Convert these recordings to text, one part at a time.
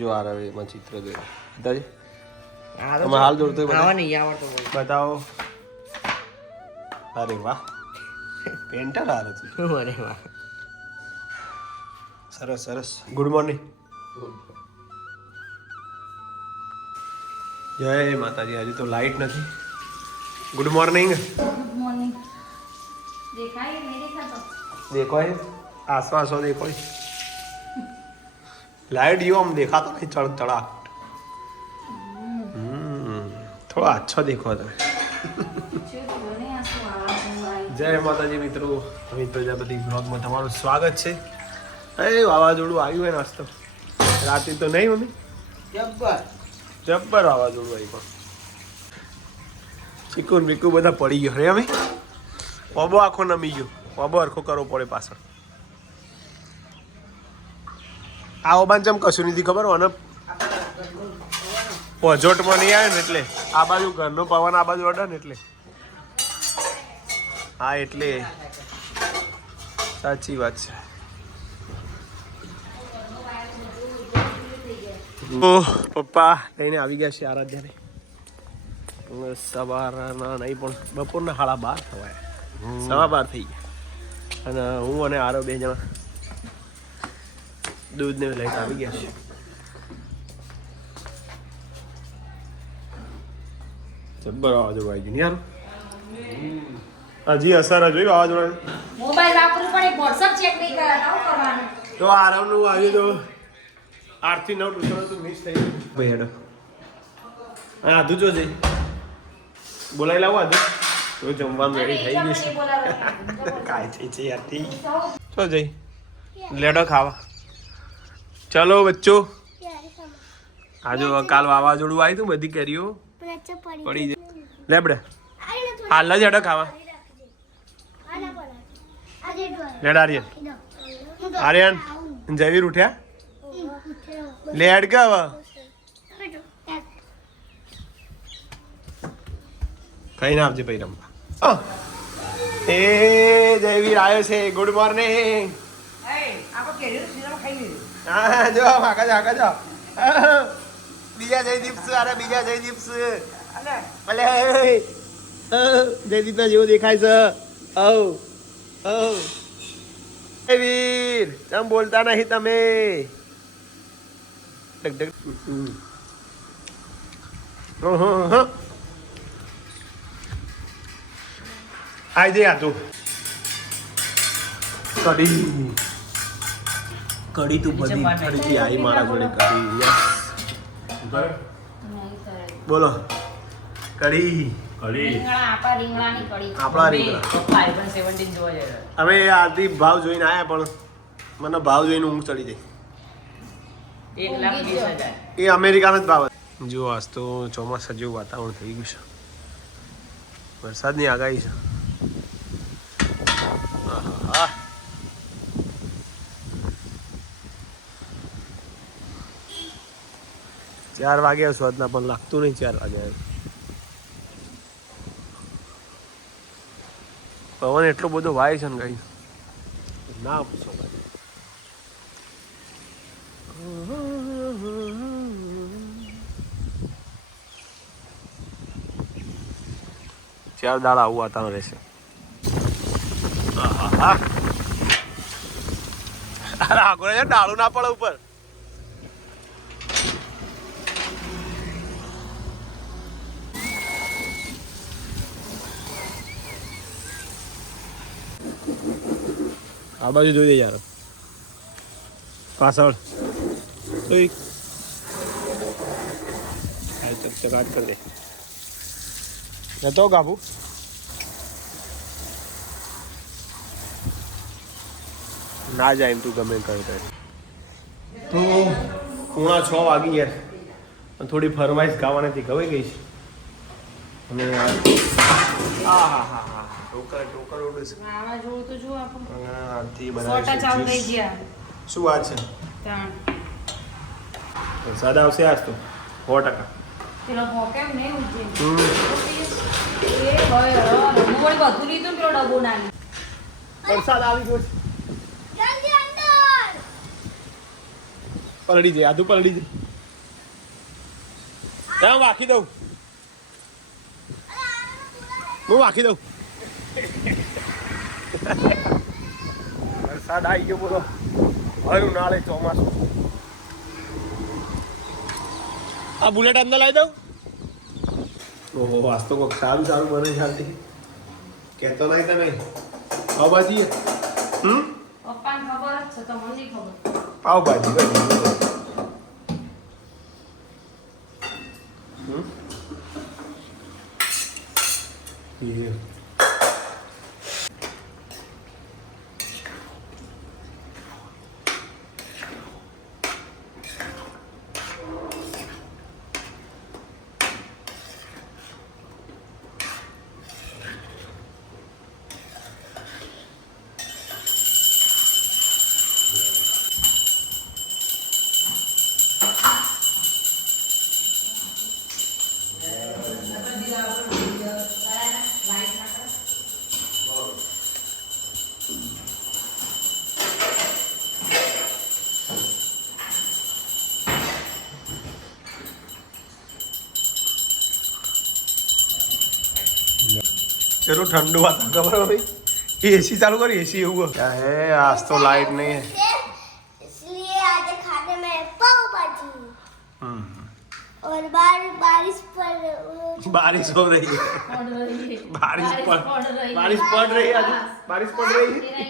જો આ રવે એમાં ચિત્ર દોર્યું બતાજે તમે હાલ દોરતો બતાવો અરે વાહ પેન્ટર હારો તું અરે વાહ સરસ સરસ ગુડ મોર્નિંગ જય માતાજી આજે તો લાઈટ નથી ગુડ મોર્નિંગ गुड मॉर्निंग देखा है नहीं देखा तो देखो है आसपास हो देखो लाइट यो हम देखा तो नहीं चढ़ चढ़ा थोड़ा अच्छा देखो था જય માતાજી મિત્રો અમિત પ્રજાપતિ બ્લોગમાં તમારું સ્વાગત છે એ વાવાઝોડું આવ્યું હોય નાસ્તો રાતે તો નહીં મમ્મી જબ્બર વાવાઝોડું આવ્યું પણ ચીકુ મીકુ બધા પડી ગયો રે અમે પબો આખો નમી ગયો પબો હરખો કરવો પડે પાછળ આ ઓબાન ચમ કશું નથી ખબર અને પોજોટમાં નહીં આવે ને એટલે આ બાજુ ઘરનો પવન આ બાજુ અડે ને એટલે હા એટલે સાચી વાત છે તો પપ્પા લઈને આવી ગયા છે આરાધ્યાને સવારના નહીં પણ બપોરના 12:30 થવાય 12:15 થઈ ગયા અને હું અને આરો બે જણા દૂધને લઈને આવી ગયા છે જબ્બર વાવાઝોડું આવી ગયું યાર હજી અસર જોઈ વાવાઝોડા મોબાઈલ વાપરું પણ એક WhatsApp ચેક નહીં કરતા હું કરવાનું તો આરામનું આવ્યું તો 8 થી 9 ટ્યુશન તો મિસ થઈ ગયું ભાઈ હેડો હા આધુ જોજે બોલાવી લાવો આધુ તો જમવાનું રેડી થઈ ગયું છે કાંઈ છે યાર ઠીક ચો જઈ લેડો ખાવા ચલો બચ્ચો આજો કાલ વાવાઝોડું આવ્યું હતું બધી કેરીઓ પડી જાય લેબડે હાલ જ હેડો ખાવા લેડ આર્યન આર્યન જયવીર ઉઠ્યા લેડ કે હવે કઈ ના આપજે ભાઈ રમવા એ જયવીર આવ્યો છે ગુડ મોર્નિંગ હા જો આગા જો બીજા જયદીપ અરે બીજા જયદીપ ભલે જયદીપ ના જેવો દેખાય છે વીર તમે બોલતા નહીં તમે આઈ દે આ તું કઢી કઢી તું બધી ફરીથી આવી મારા જોડે કઢી બોલો કઢી આપણા રીંગણાની કઢી આપણા રીંગણા અમે આથી ભાવ જોઈને આયા પણ મને ભાવ જોઈને ઊંઘ ચડી જાય 1,20,000 એ અમેરિકાનો જ ભાવ જો આજ તો ચોમાસા જેવું વાતાવરણ થઈ ગયું છે વરસાદની આગાહી છે આહા 4 વાગ્યા સ્વાદના પણ લાગતું નહીં 4 વાગ્યા પવન એટલો બધો વાય છે ને ગાઈ ના પૂછો ભાઈ ચાર દાડા આવું વાતાવરણ રહેશે અરે આગળ ડાળું ના પડે ઉપર આ બાજુ જોઈ દે યાર પાછળ ચકાટ કરી દે જતો ગાભુ ના જાય એમ તું ગમે કરે તો 6:45 વાગી ગયા થોડી ફરમાઈશ ગાવાની ગવાઈ ગઈ છે અને હા હા હા હા ટોકર ઉડે છે વાવાઝોડું તો જો આપણે આથી સોટા ચાલુ થઈ ગયા શું વાત છે વરસાદ આવશે આજ તો 100%. પેલો કેમ નહીં ઉઠે એ હોય રમવું વળી બધું લીધું પેલો ડબ્બો નાની વરસાદ આવી ગયો છે પલડી જાય આધું પલડી જાય ત્યાં વાકી દઉં હું વાકી દઉં વરસાદ આવી ગયો બોલો હવે ઉનાળે ચોમાસું આ બુલેટ અંદર લાવી દઉં ઓહો આજ તો કોઈક સારું સારું બને ચાલતી કહેતો નહીં તમે પાવભાજી પપ્પાને ખબર જ છે તમને નહીં ખબર પાવભાજી चलो ठंडू आता खबर है भाई एसी चालू कर एसी हुआ क्या है आज तो लाइट नहीं है इसलिए आज खाने में पाव भाजी और बारिश पर बारिश हो रही है बारिश पड़ रही है आज बारिश पड़ रही है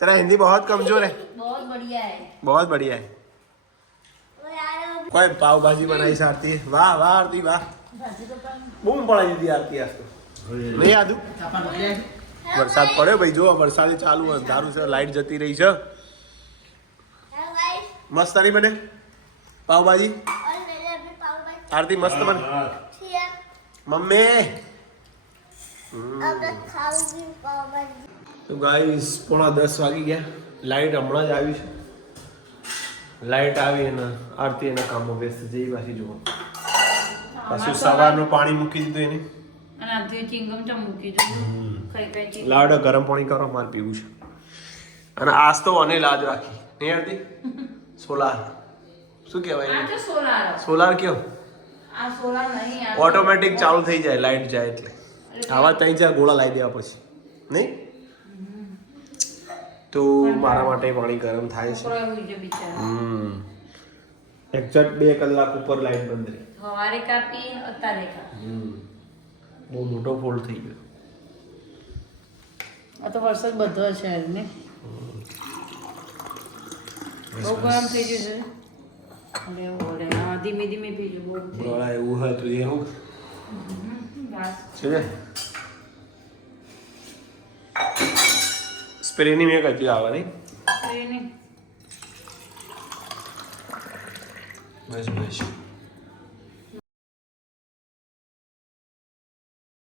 तेरा हिंदी बहुत कमजोर है बहुत बढ़िया है बहुत बढ़िया है कोई पाव भाजी बनाई आरती है वाह वाह आरती वाह बूम पड़ा दी आरती आज तो नहीं आदू वरसाद પડ્યો ભાઈ જો વરસાદ ચાલુ અંધારું છે લાઈટ જતી રહી છે મસ્ત તારી બને પાવભાજી આરતી મસ્ત બને મમ્મી તો ગાઈસ 9:30 વાગી ગયા લાઈટ હમણાં જ આવી છે લાઈટ આવી અને આરતી એના કામમાં વ્યસ્ત જઈ પાછી જુઓ પાછું સવારનું પાણી મૂકી દીધું એને અને આથી ચિંગમ ચમ મૂકી દીધું ખાઈ ખાઈ લાવડો ગરમ પાણી કરો મારે પીવું છે અને આજ તો અને લાજ રાખી નહીં આરતી સોલાર શું કહેવાય આ તો સોલાર સોલાર કયો આ સોલાર નહીં આ ઓટોમેટિક ચાલુ થઈ જાય લાઈટ જાય એટલે આવા 3-4 ગોળા લાવી દેવા પછી નહીં તો મારા માટે પાણી ગરમ થાય છે એક્ઝેક્ટ 2 કલાક ઉપર લાઈટ બંધ રહી સવારે કાપી અત્યારે કાપી બહુ મોટો ફોલ્ટ થઈ ગયો આ તો વરસાદ બધો છે ને બહુ ગરમ થઈ ગયું છે ઓલે હા ધીમે ધીમે પીજો બહુ ગળા એવું હતું એ હું છે સ્પ્રેની મેં કઈ આવે નહીં બસ બસ